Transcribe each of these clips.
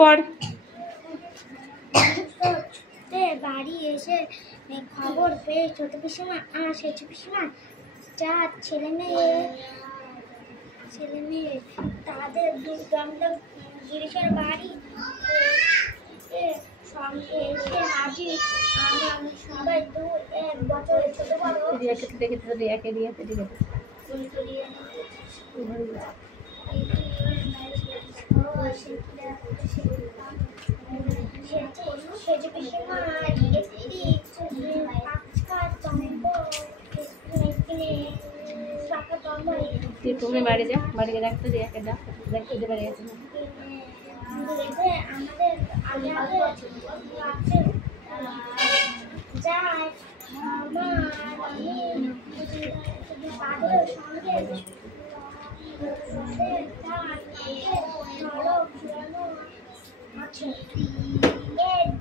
পড়। বাড়ি এসে খবর পেয়ে ছোট পিসিমা আর ছোট পিসিমা চার ছেলে মেয়ে তাদের দুর্গন্ধ গিরিশের বাড়ি সঙ্গে এসে হাজির। আমরা সবাই 2-1 বছরের ছোট বড় তুমি বাড়ি যা, বাড়িকে ডাকতে রিয়াকে ডাক, দেখতে বাড়ি আছে না আমাদের আগে যাই আমার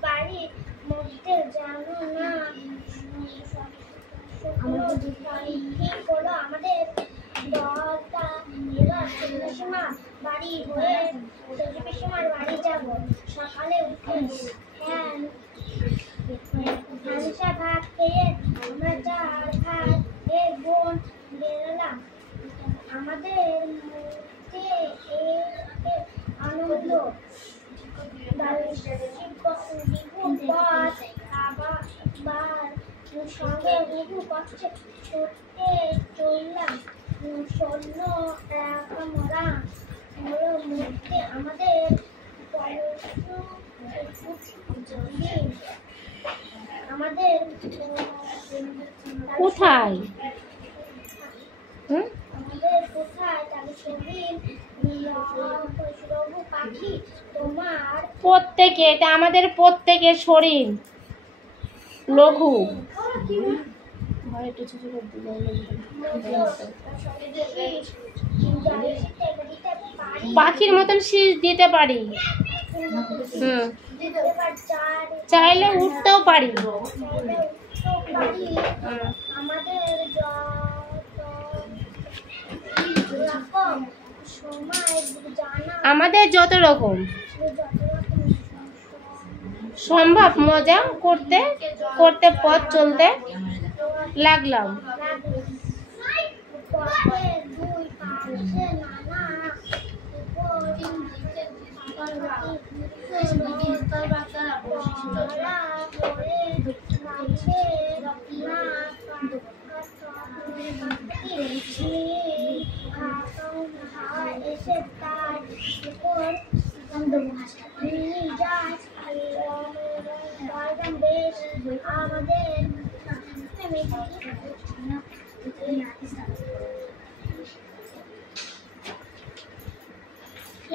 বাড়ির মধ্যে জানো না ঠিক হলো আমাদের দলটা। এবার ছোটপিসিমা বাড়ি হয়ে ছোটপিসিমার বাড়ি যাব। সকালে উঠে হালকা ভাত খেয়ে আমরা 4 ভাই বোন বেরোলাম। আমাদের মধ্যে আনন্দ সঙ্গে উঠু করছে ছুটতে চললাম। শূন্য মরা মধ্যে আমাদের কোথায় আমাদের কোথায় তাহলে শরীর পাখি তোমার প্রত্যেকে, এটা আমাদের প্রত্যেকের শরীর লঘু পাখির মতন শীষ দিতে পারি। চাইলে উঠতেও পারি। আমাদের যত রকম সম্ভব মজা করতে করতে পথ চলতে লাগলাম।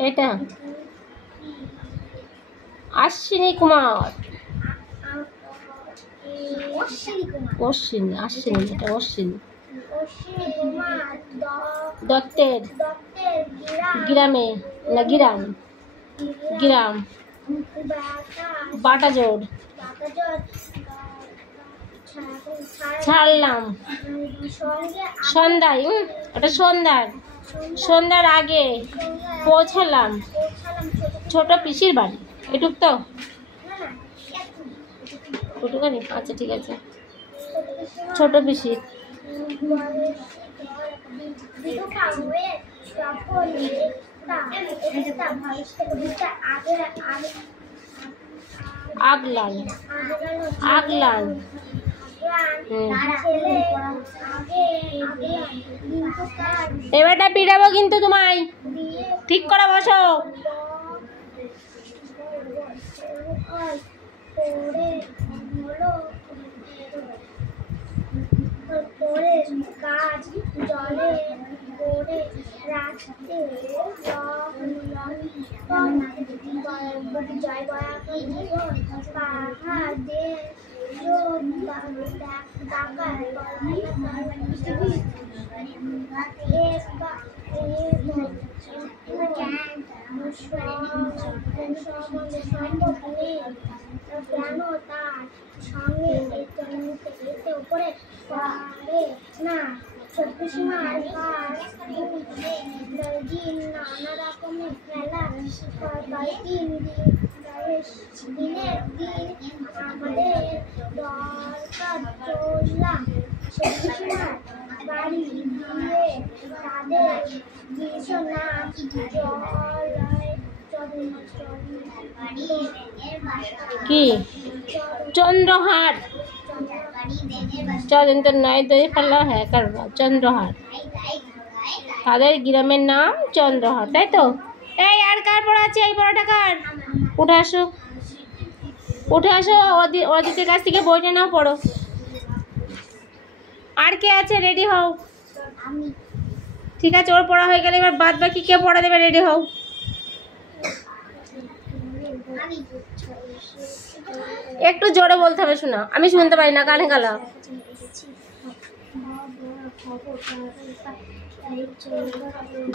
এটা আশ্বিনী কুমার, অশ্বিনী, আশ্বিনী, এটা অশ্বিনী দত্তের গ্রামে না গ্রাম বাটাজোর ছাড়লাম সন্ধ্যায়। ওটা সন্ধ্যার আগে পৌঁছালাম ছোট পিসির বাড়ি। এটুক তো ওটুকানি? আচ্ছা ঠিক আছে। ছোট পিসির আগলান এবারটা পিটাবো কিন্তু তোমায়, ঠিক করে বসো। কাজ জলে করে রাখতে জয় পাহাড়ে কেন তার সঙ্গে উপরে পারে না। ছোটপিসিমার দিন নানা রকমের খেলা দিনের দিন আমাদের দরকার চললাম সবসময় বাড়ি দিয়ে তাদের নাম কি চন্দ্রহাট চন্দ্র নয় দই পাল্লা হ্যাঁ কারবা চন্দ্রহাট তাদের গ্রামের নাম চন্দ্রহাট তাই তো। এই আর কার পড়া আছে? এই পড়াটা কার? উঠে আসো উঠে আসো, অদিতের কাছ থেকে বইটা নাও পড়ো। আর কে আছে? রেডি হও। ঠিক আছে, ওর পড়া হয়ে গেলে এবার বাদ বাকি কে পড়া দেবে? রেডি হও। একটু জোরে বলতে হবে, শোনা আমি শুনতে পারি না, কানে গালা।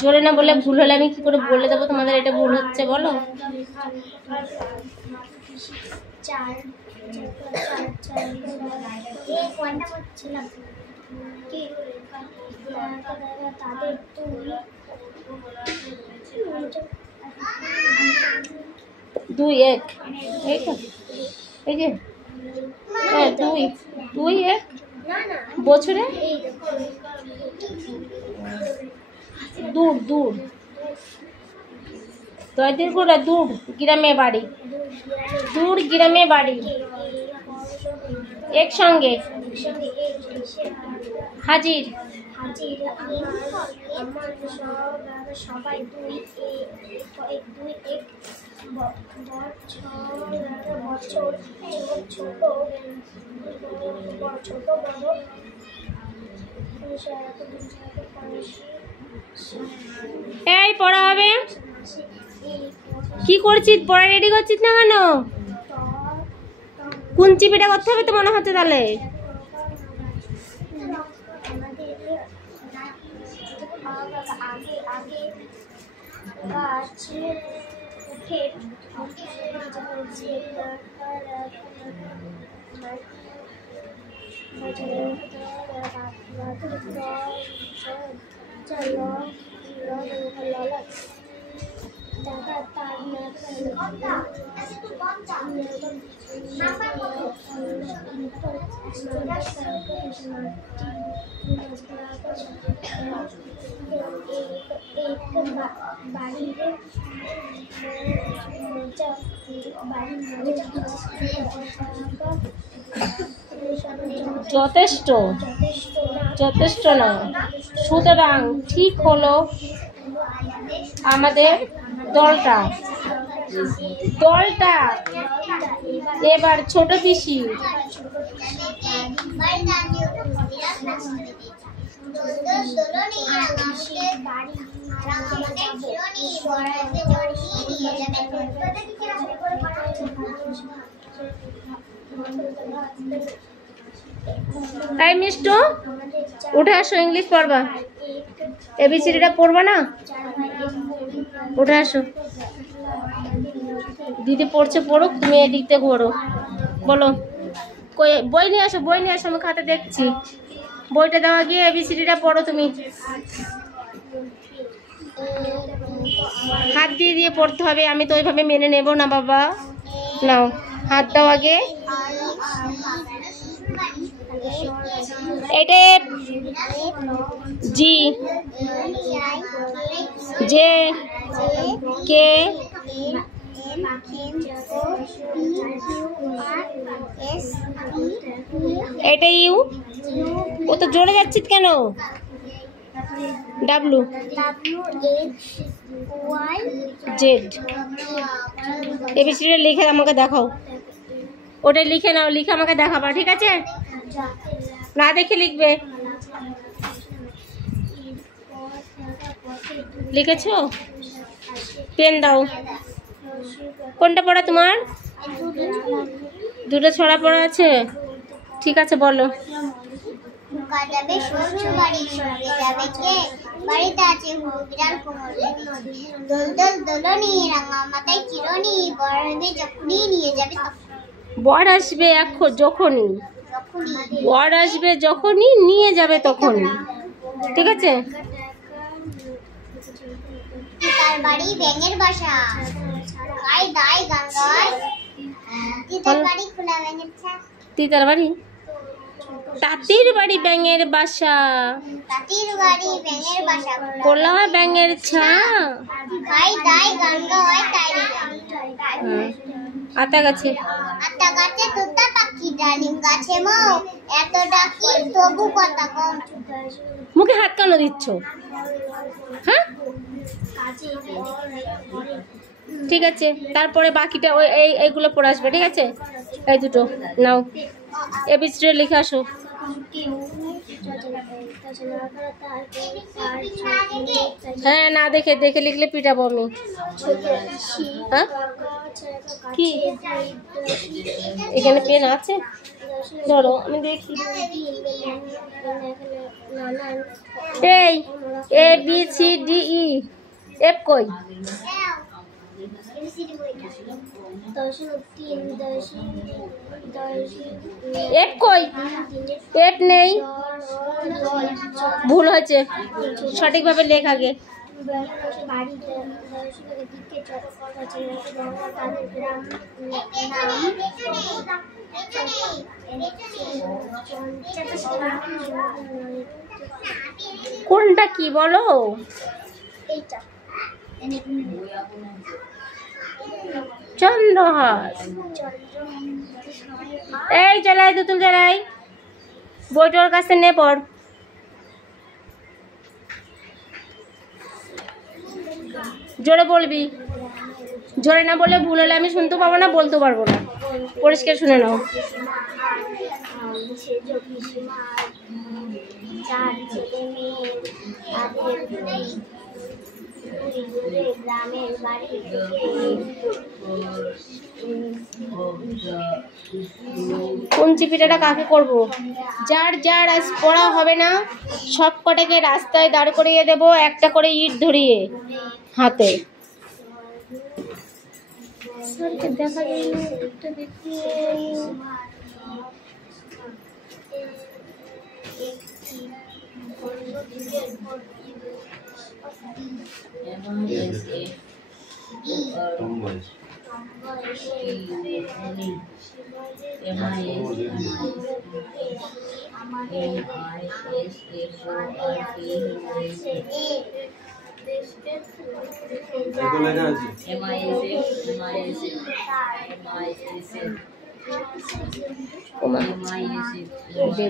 জোরে না বললে ভুল হলে আমি কি করে বলে দেবো তোমাদের এটা ভুল হচ্ছে? বলো। দুই এক, এই তো এই যে হ্যাঁ দুই দুই এক বছরে দূর দূর দয়দের করে দূর গ্রামে বাড়ি, দূর গ্রামে বাড়ি একসঙ্গে হাজির সবাই দুই এক বছর ছোট বড় এই পড়া হবে। কি করছিস? পড়া রেডি করছিস না কেন? কোন চিপিটা করতে হবে তো মনে হচ্ছে তাহলে? যথেষ্ট যথেষ্ট না, সুতরাং ঠিক হলো আমাদের দলটা এবার ছোট পিসি তাই মিষ্টু উঠে আসো, ইংলিশ পড়বা, এবিসিডিটা পড়বা না? উঠে আসো, দিদি পড়ছে পড়ুক, তুমি এদিক থেকে পড়ো। বলো বই নিয়ে আসো, বই নিয়ে আসো, আমি খাতে দেখছি। বইটা দেওয়া গিয়ে এবিসিডিটা পড়ো তুমি। হাত দিয়ে দিয়ে পড়তে হবে, আমি তো ওইভাবে মেনে নেব না বাবা। নাও হাত দাও আগে। এটা জি জে কে, এটা ইউ। ও তো জোরে যাচ্ছিস কেন? W Z. এবিসিডিটা লিখে আমাকে দেখাও। ওটা লিখে নাও, লিখে আমাকে দেখাবা, ঠিক আছে? না দেখে লিখবে। লিখেছো? পেন দাও। কোনটা পড়া তোমার? দুটো ছড়া পড়া আছে, ঠিক আছে বলো। যাবে শ্বশুর বাড়ি, সঙ্গে যাবে কে? বাড়িতে আছে বিড়াল কোমল, দোল দোল দোলনি, রাঙা মাথায় চিরনি, বর হবে যখনই নিয়ে যাবে বর আসবে যখনই, বর আসবে যখনই নিয়ে যাবে তখনই। ঠিক আছে? তার বাড়ি ব্যাঙের বাসা। গাই দাই গান গায়। তিতার বাড়ি খোলা ব্যাঙের ছা। তিতার বাড়ি? তাঁতির বাড়ি ব্যাঙের বাসা। তাঁতির বাড়ি ব্যাঙের বাসা। কোলা ব্যাঙের ছা। গাই দাই গান গায় তাই রে। আতা গাছে। আতা গাছে তোতা পাখি ডালিম গাছে মৌ। এত ডাকি তবু কথা কম। মুখে হাত কেন দিচ্ছ? হ্যাঁ ঠিক আছে, তারপরে বাকিটা ওই এইগুলো পড়ে আসবে। ঠিক আছে, এই দুটো নাও, এবিসিডি লিখে আসো। হ্যাঁ, না দেখে দেখে লিখলে পিটাবো আমি। হ্যাঁ কি এখানে পেন আছে? ধরো আমি দেখি। এই A B C D E F কই? এফ কই? এফ নেই, ভুল হয়েছে, সঠিকভাবে লেখ আগে। কোনটা কি বলো? চন্দ্রহার। এই চালাই তুতুল চালাই, বইটা ওর কাছে নে পড়। জোরে বলবি, জোরে না বলে ভুল হলে আমি শুনতে পাবো না, বলতে পারবো না। পরিষ্কার শুনে নাও। কুঞ্চি পিঠাটা কাকে করব? যার যার আজ পড়া হবে না সব কটাকে রাস্তায় দাঁড় করিয়ে দেব, একটা করে ইট ধরিয়ে হাতে। দেখা যায় না, একটা দেখি।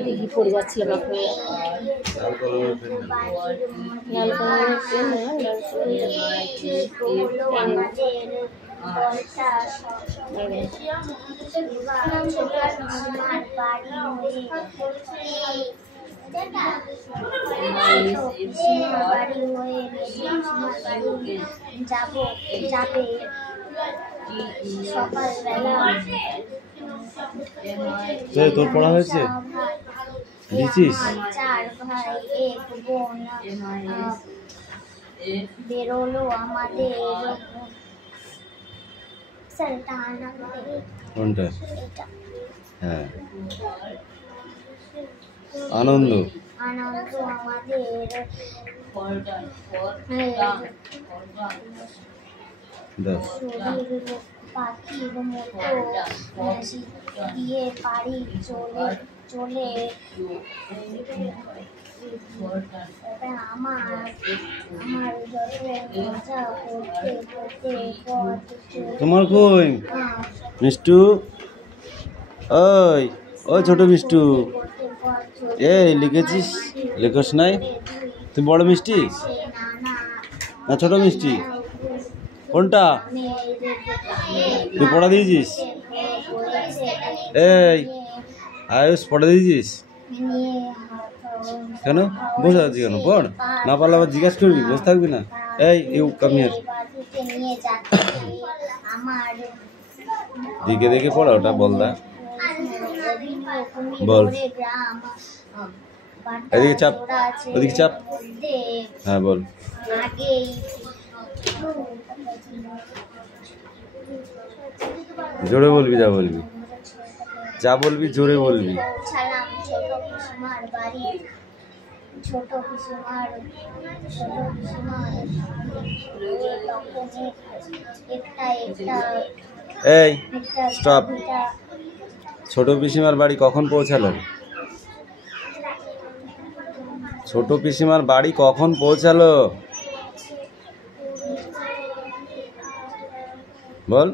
দেখি পড়ে যাচ্ছিলাম আপনার লাল কালারের পেন। তোর পড়া হয়েছে? দিছিস? বেরোলো আমাদের কোনটা? হ্যাঁ, আনন্দ। আনন্দ আমাদের পাখির মতো দিয়ে পারি চলে চলে। আমার যত মজা করতে করতে পথ তোমার কই মিষ্টু? ওই ওই ছোট মিষ্টু, এই লিখেছিস? লেখস নাই? তুই বড় মিষ্টি না ছোট মিষ্টি? কোনটা তুই পড়া দিয়েছিস? এই আয়ুষ পড়া দিয়েছিস কেন? বসে আছিস কেন? পড় না পারলে আবার জিজ্ঞাসা করবি, বসে থাকবি না। এই ইউ কাম হিয়ার। দিকে দেখে পড়া, ওটা বল দা, বল। এদিকে চাপ, ওদিকে চাপ। হ্যাঁ বল। জোরে বলবি, যা বলবি, যা বলবি জোরে বলবি। ছোট পিসিমার এই স্টপ। ছোট পিসিমার বাড়ি কখন পৌঁছালেন? ছোট পিসিমার বাড়ি কখন পৌঁছালো বল।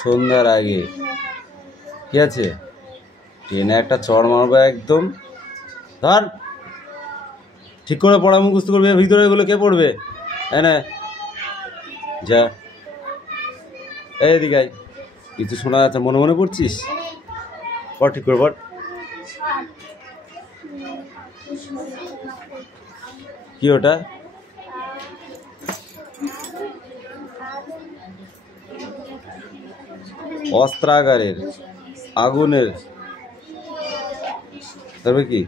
সন্ধ্যার আগে। কি আছে? ট্রেনে একটা চড় মারবো একদম। ধর, ঠিক করে পড়া মুখস্থ করবে। ভিতরে এগুলো কে পড়বে? না যা, এইদিকে আয়। কিছু শোনা যাচ্ছে, মনে মনে পড়ছিস? পড়, ঠিক করে পড়। কি ওটা? অস্ত্রাগারের আগুনের তারপরে কি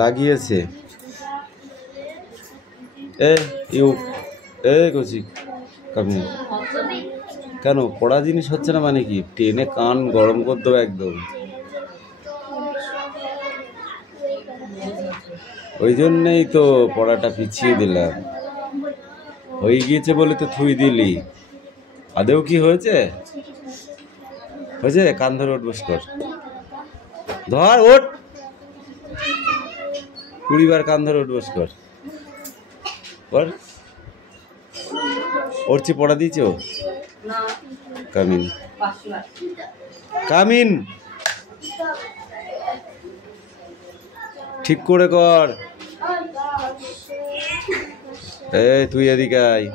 লাগিয়েছে? কচি কামি কেন পড়া জিনিস হচ্ছে না মানে কি? ট্রেনে কান গরম করে দেবো একদম। ওই জন্যেই তো পড়াটা পিছিয়ে দিলাম। হয়ে গিয়েছে বলে তো থুই দিলি। আদেও কি হয়েছে? হয়েছে? কান ধরে ওঠ, বস কর। ধর, ওঠ। 20 বার কান ধরে ওঠ, বস কর। ওর চেয়ে পড়া দিয়েছ? কামিন কামিন, ঠিক করে কর। এই তুই এদিকে আয়।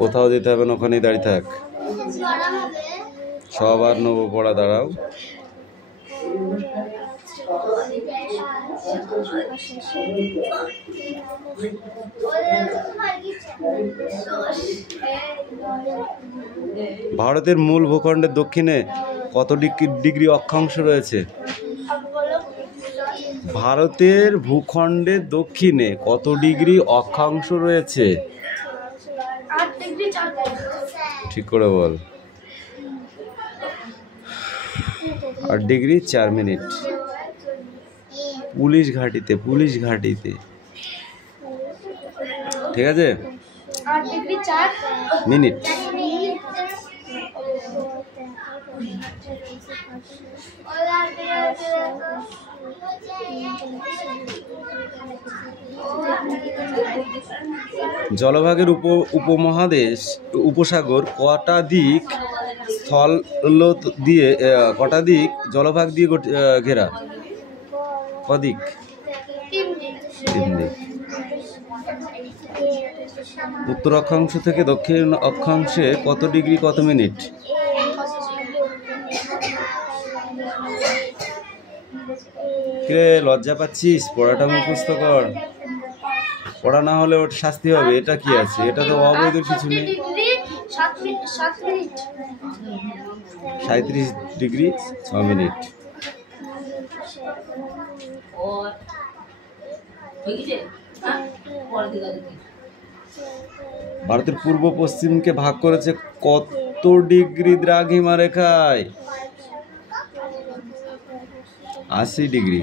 কোথাও যেতে হবে না, ওখানেই দাঁড়িয়ে থাক। সবার নেবো পড়া, দাঁড়াও। ভারতের মূল ভূখণ্ডের দক্ষিণে কত ডিগ্রি অক্ষাংশ রয়েছে? ভারতের ভূখণ্ডের দক্ষিণে কত ডিগ্রি অক্ষাংশ রয়েছে? ঠিক করে বল। 8 ডিগ্রি 4 মিনিট। পুলিশ ঘাটিতে ঠিক আছে? 8 ডিগ্রি 4 মিনিট। জলভাগের উপমহাদেশ উপসাগর কটা দিক জলভাগ দিয়ে ঘেরা? কদিক? 3 দিক। উত্তর অক্ষাংশ থেকে দক্ষিণ অক্ষাংশে কত ডিগ্রি কত মিনিট? কে লজ্জা পাচ্ছিস? পড়াটা মুখস্থ কর। পড়া না হলে ওর শাস্তি হবে। এটা কি আছে? এটা তো অবৈধ কিছু নেই। 37 ডিগ্রি 6 মিনিট। ভারতের পূর্ব পশ্চিমকে ভাগ করেছে কত ডিগ্রি দ্রাঘিমা রেখায়? 80 ডিগ্রি।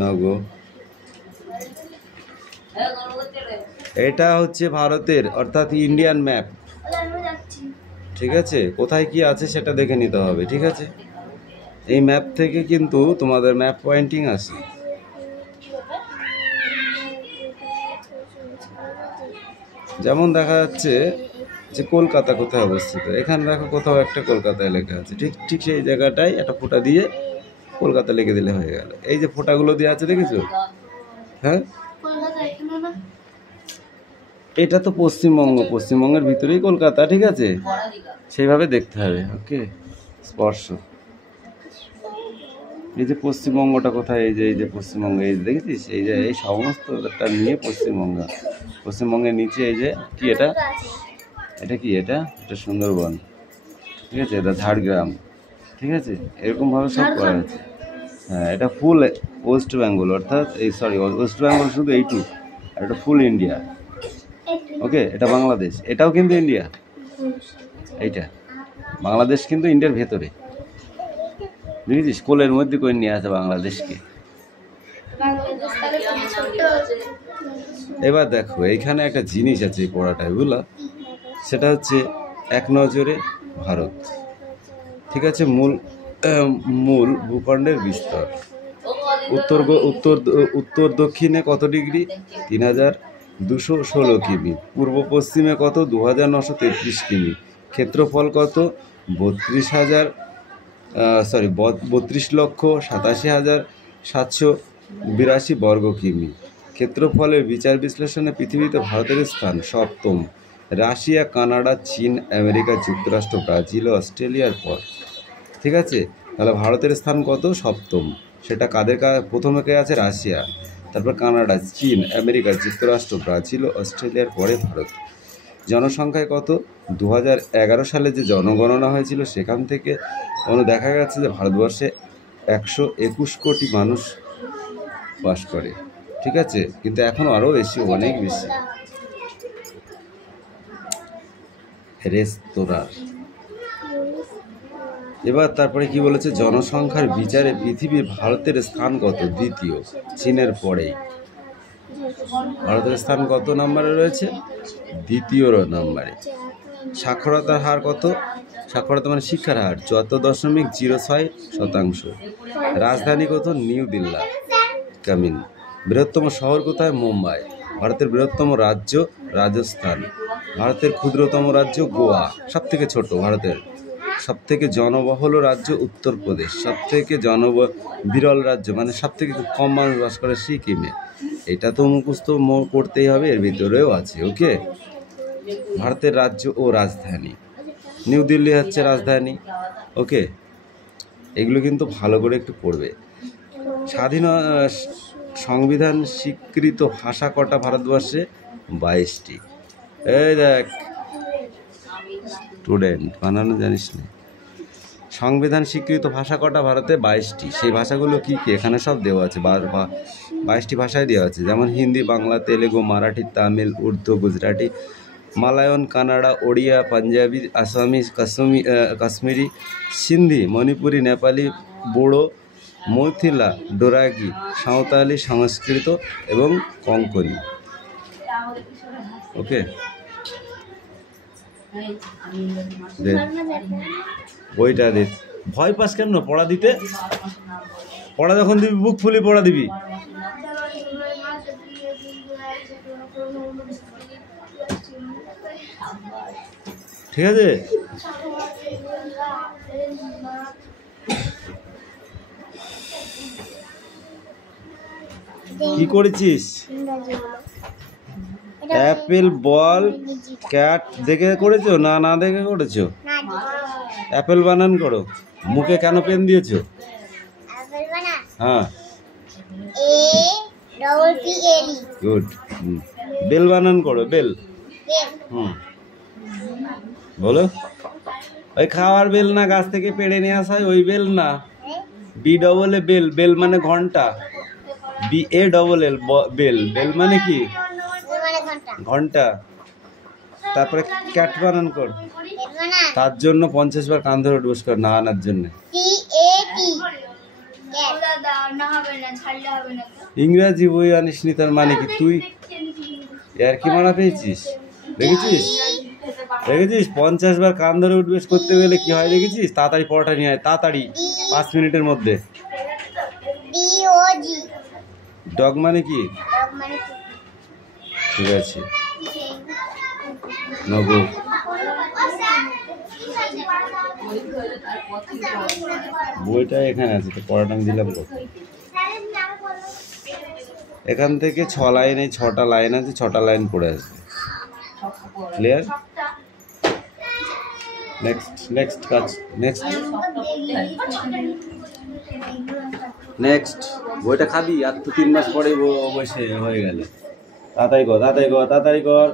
না গো, এটা হচ্ছে ভারতের অর্থাৎ ইন্ডিয়ান ম্যাপ। ঠিক আছে? কোথায় কি আছে সেটা দেখে নিতে হবে। ঠিক আছে? এই ম্যাপ থেকে কিন্তু তোমাদের ম্যাপ পয়েন্টিং আছে। যেমন দেখা যাচ্ছে যে কলকাতা কোথায় অবস্থিত। এখানে দেখো কোথাও একটা কলকাতায় লেখা আছে। ঠিক সেই জায়গাটায় একটা ফোঁটা দিয়ে কলকাতা লিখে দিলে হয়ে গেল। এই যে ফোঁটাগুলো দেওয়া আছে দেখেছো? হ্যাঁ, এটা তো পশ্চিমবঙ্গের ভিতরেই কলকাতা। ঠিক আছে? সেইভাবে দেখতে হবে। ওকে, স্পর্শ। এই যে পশ্চিমবঙ্গটা কোথায়? এই যে পশ্চিমবঙ্গ, এই যে দেখেছিস? এই সমস্তটা নিয়ে পশ্চিমবঙ্গের নিচে এই যে কি এটা কি? এটা সুন্দরবন। ঠিক আছে? এটা ঝাড়গ্রাম। ঠিক আছে? এরকমভাবে সব করা আছে। হ্যাঁ, এটা ফুল ওয়েস্ট বেঙ্গল, অর্থাৎ ওয়েস্ট বেঙ্গল শুধু এইটুকু। আর এটা ফুল ইন্ডিয়া। ওকে, এটা বাংলাদেশ, এটাও কিন্তু ইন্ডিয়া। এইটা বাংলাদেশ কিন্তু ইন্ডিয়ার ভেতরে, বুঝেছিস? কোলের মধ্যে করে নিয়ে আসে বাংলাদেশকে। এবার দেখো এইখানে একটা জিনিস আছে এই পড়াটায়, বুঝলা? সেটা হচ্ছে এক নজরে ভারত। ঠিক আছে, মূল ভূখণ্ডের বিস্তর উত্তর দক্ষিণে কত ডিগ্রি? 3216 কিমি। পূর্ব পশ্চিমে কত? 2933 কিমি। ক্ষেত্রফল কত? 32,87,782 বর্গ কিমি। ক্ষেত্রফলের বিচার বিশ্লেষণে পৃথিবীতে ভারতের স্থান সপ্তম, রাশিয়া, কানাডা, চীন, আমেরিকা যুক্তরাষ্ট্র, ব্রাজিল ও অস্ট্রেলিয়ার পর। ঠিক আছে, তাহলে ভারতের স্থান কত? সপ্তম। সেটা কাদের প্রথমে কে আছে? রাশিয়া, তারপর কানাডা, চীন, আমেরিকা যুক্তরাষ্ট্র, ব্রাজিল ও অস্ট্রেলিয়ার পরে ভারত। জনসংখ্যায় কত? 2011 সালে যে জনগণনা হয়েছিল সেখান থেকে দেখা গেছে যে ভারতবর্ষে 121 কোটি মানুষ বাস করে। ঠিক আছে, কিন্তু এখন আরও বেশি, অনেক বেশি। রেস্তোরাঁ। এবার তারপরে কি বলেছে? জনসংখ্যার বিচারে পৃথিবীর ভারতের স্থান কত? দ্বিতীয়, চীনের পরেই। ভারতের স্থান কত নম্বরে রয়েছে? দ্বিতীয় নম্বরে। সাক্ষরতার হার কত? সাক্ষরতা মানে শিক্ষার হার 14.06%। রাজধানী কত? নিউ দিল্লি। কামিন। বৃহত্তম শহর কোথায়? মুম্বাই। ভারতের বৃহত্তম রাজ্য রাজস্থান। ভারতের ক্ষুদ্রতম রাজ্য গোয়া। সব থেকে ছোট ভারতের। সব থেকে জনবহুল রাজ্য উত্তরপ্রদেশ। সব থেকে বিরল রাজ্য মানে সব থেকে কম মানুষ বাস করে সিকিমে। এটা তো মুখস্থ করতেই হবে, এর ভিতরেও আছে। ওকে, ভারতের রাজ্য ও রাজধানী নিউ দিল্লি হচ্ছে রাজধানী। ওকে, এগুলো কিন্তু ভালো করে একটু পড়বে। সংবিধান স্বীকৃত ভাষা কটা ভারতবর্ষে? 22টি। এই দেখ স্টুডেন্ট, বানানো জানিস না? সংবিধান স্বীকৃত ভাষা কটা ভারতে? 22টি। সেই ভাষাগুলো কি কি এখানে সব দেওয়া আছে, 22টি ভাষায় দেওয়া আছে। যেমন হিন্দি, বাংলা, তেলেগু, মারাঠি, তামিল, উর্দু, গুজরাটি, মালায়ান, কানাডা, ওড়িয়া, পাঞ্জাবি, আসামি, কাশ্মীরি, সিন্ধি, মণিপুরি, নেপালি, বোড়ো, মৈথিলা, ডোরাগি, সাঁওতালি, সংস্কৃত এবং কোঙ্কনি। ওকে, বইটা দে। ভয় পাস কেন পড়া দিতে? পড়া যখন দিবি বুক ফুলি পড়া দিবি। ঠিক আছে, কি করেছিস? অ্যাপেল, বল, ক্যাট দেখে করেছো না না দেখে করেছো? অ্যাপেল বানান করো। মুখে কেন পেন দিয়েছো? হ্যাঁ, গুড। বেল বানান করো, বেল। বলো। ওই খাওয়ার বেল না, গাছ থেকে পেড়ে নিয়ে আসা হয় ওই বেল না। BEL বেল, বেল মানে ঘন্টা। BALL বেল, বেল মানে কি? ঘন্টা। তারপরে ক্যাট বানান কর। তার জন্য 50 বার কান ধরে উঠবস কর না আনার জন্য। ইংরাজি বই আনিসনি তার মানে কি? তুই আর কি মারা পেয়েছিস? দেখেছিস 50 বার কান ধরে উঠবেশ করতে গেলে কি হয় দেখেছিস? তাড়াতাড়ি পড়াটা নিয়ে আয়, তাড়াতাড়ি, 5 মিনিটের মধ্যে। ডগ মানে কি? ঠিক আছে, নগো। বইটা এখানে আছে তো, পড়াটা আমি দিলাম। এখান থেকে 6 লাইন, এই 6টা লাইন আছে, 6টা লাইন পড়ে আসবে। ক্লিয়ার? নেক্সট কাজ, নেক্সট বইটা খাবি আর তো 3 মাস পরে বসে হয়ে গেল। তাড়াতাড়ি কর।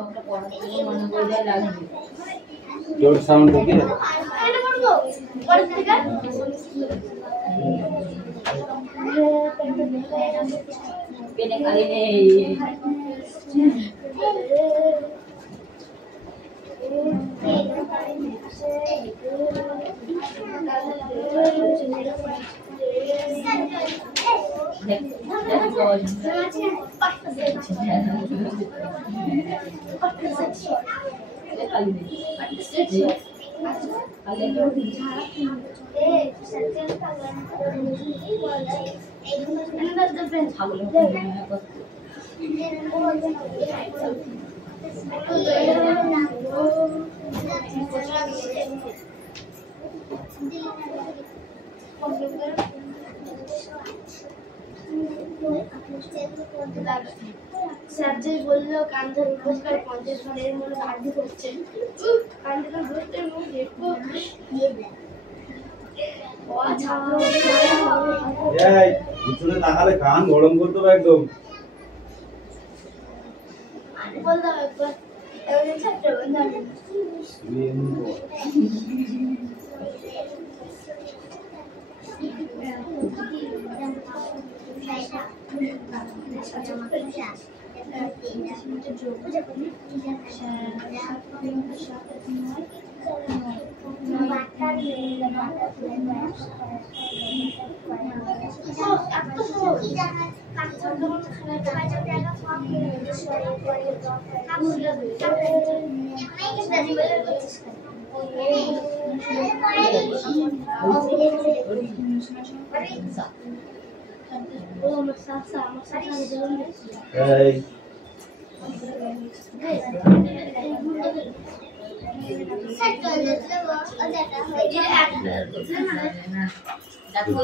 জোর সাউন্ড থেকে স্যার যে বললো কান ধরে উপস্কার 50 ঘরের মধ্যে হাড্ডি করছে কান ধরে বসতে মুখ দেখবো ও ছাত্র এই পিছনে তাকালে কান গরম করতে হবে একদম। বললো একবার এমন ছাত্র বন্ধু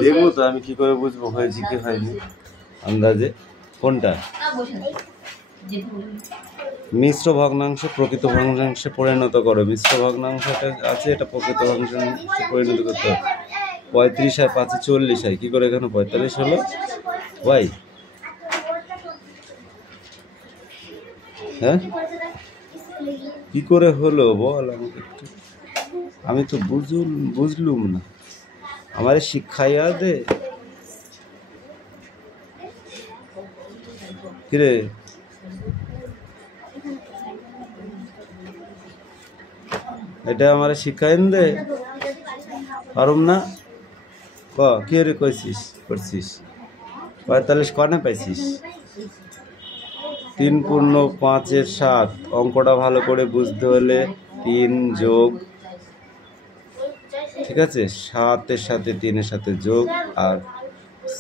দেখবো তো আমি কি করে বুঝবো হয়েছে কি হয়নি আন্দাজে। কোনটা মিশ্র ভগ্নাংশ প্রকৃত ভগ্নাংশে পরিণত করো। মিশ্র ভগ্নাংশটা আছে, এটা প্রকৃত ভগ্নাংশে পরিণত করতে হবে। 35 আর 5 40 হয়, কি করে এখানে 45 হলো? ওয়াই হ্যাঁ কি করে হলো বল আমাকে একটু, আমি তো বুঝলুম না, আমার শিক্ষাইয়া দে। কিরে এটা আমার শিক্ষায়ন দে, পারুম না ক কি রে কইছিস করছিস 45 কনে পাইছিস? 3 পূর্ণ 5 এর 7 অঙ্কটা ভালো করে বুঝতে হলে 3 যোগ, ঠিক আছে, 7 এর সাথে 3 এর সাথে যোগ, আর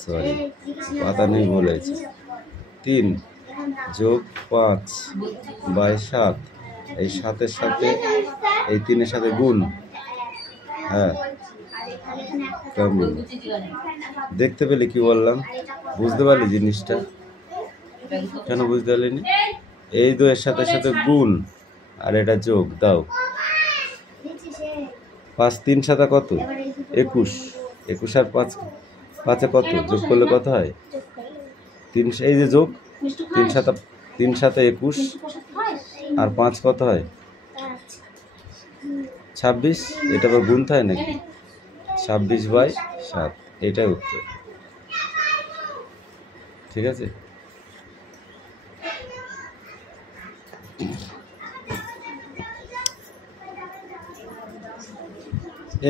সরি পাতা নেই বলেছি, 3 যোগ 5 বাই 7, এই 7 এর সাথে এই 3 এর সাথে গুণ। হ্যাঁ কেমন দেখতে পেলে কি বললাম? বুঝতে পারলি জিনিসটা? কেন বুঝতে পারলিনি? এই 2 এর সাথে সাথে গুণ আর এটা যোগ দাও। 5 3 7 কত? 21, 21 আর 5 5 কত যোগ করলে কত হয়? 3, এই যে যোগ 3 7 21 আর 5 কত হয়? 26, এটা আবার গুণ হয় নাকি? 26 বাই 7, এটাই উত্তর। ঠিক আছে,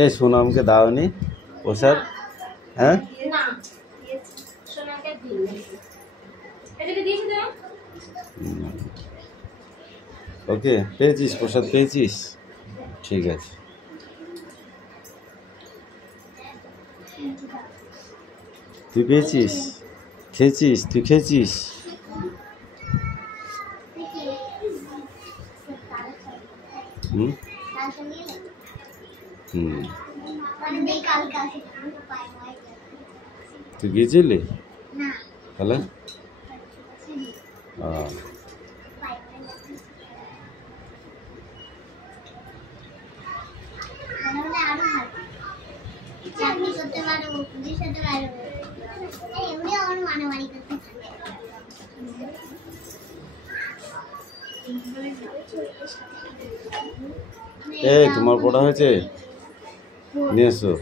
এ সোনামকে দাওনি প্রসাদ? হ্যাঁ ওকে পেয়েছিস, প্রসাদ পেয়েছিস, ঠিক আছে। তুই পেয়েছিস, খেয়েছিস, তুই খেয়েছিস? হুম হুম তুই গিয়েছিলি তাহলে? এই তোমার পড়া হয়েছে, নিয়ে এসো।